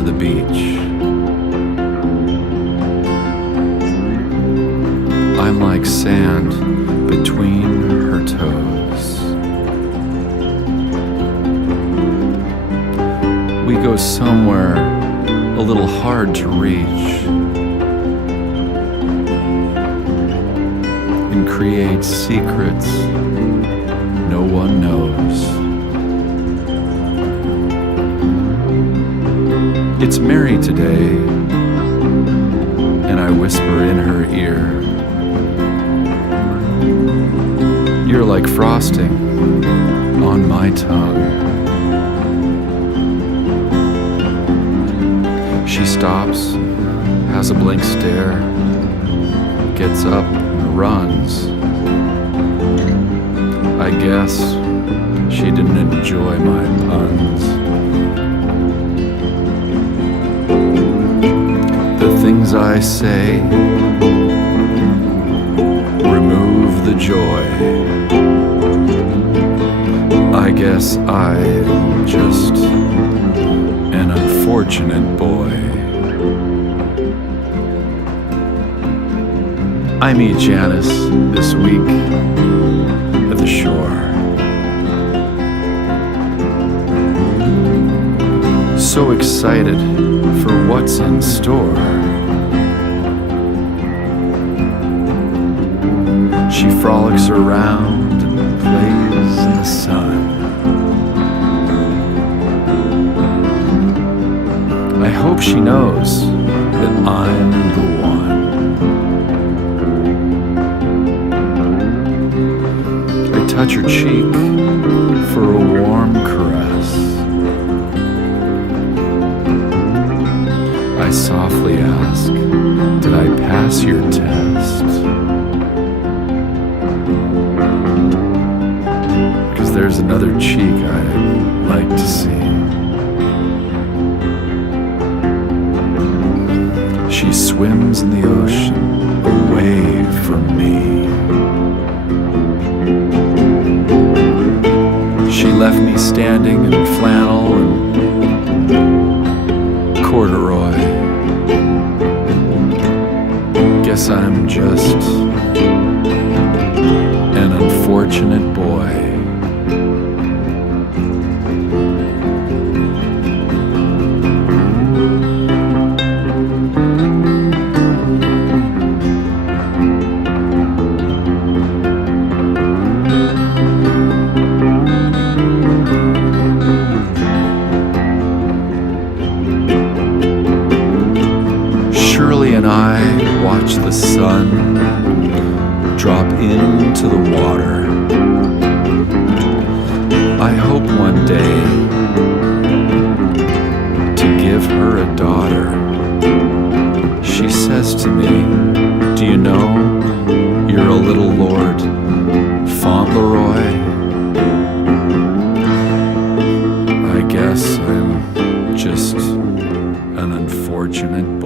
to the beach. I'm like sand between her toes. We go somewhere a little hard to reach and create secrets no one knows. It's Mary today, and I whisper in her ear, you're like frosting on my tongue. She stops, has a blank stare, gets up and runs. I guess she didn't enjoy my puns. The things I say remove the joy. I guess I'm just an unfortunate boy. I meet Janice this week at the shore. So excited for what's in store. She frolics around and plays in the sun. I hope she knows that I'm the one. I touch her cheek for a warm caress. I softly ask, did I pass your test? Because there's another cheek I'd like to see. She swims in the ocean away from me. She left me standing in flannel and corduroy. Guess I'm just an unfortunate boy. Shirley and I watch the sun drop into the water. I hope one day to give her a daughter. She says to me, do you know you're a little Lord Fauntleroy? I guess I'm just an unfortunate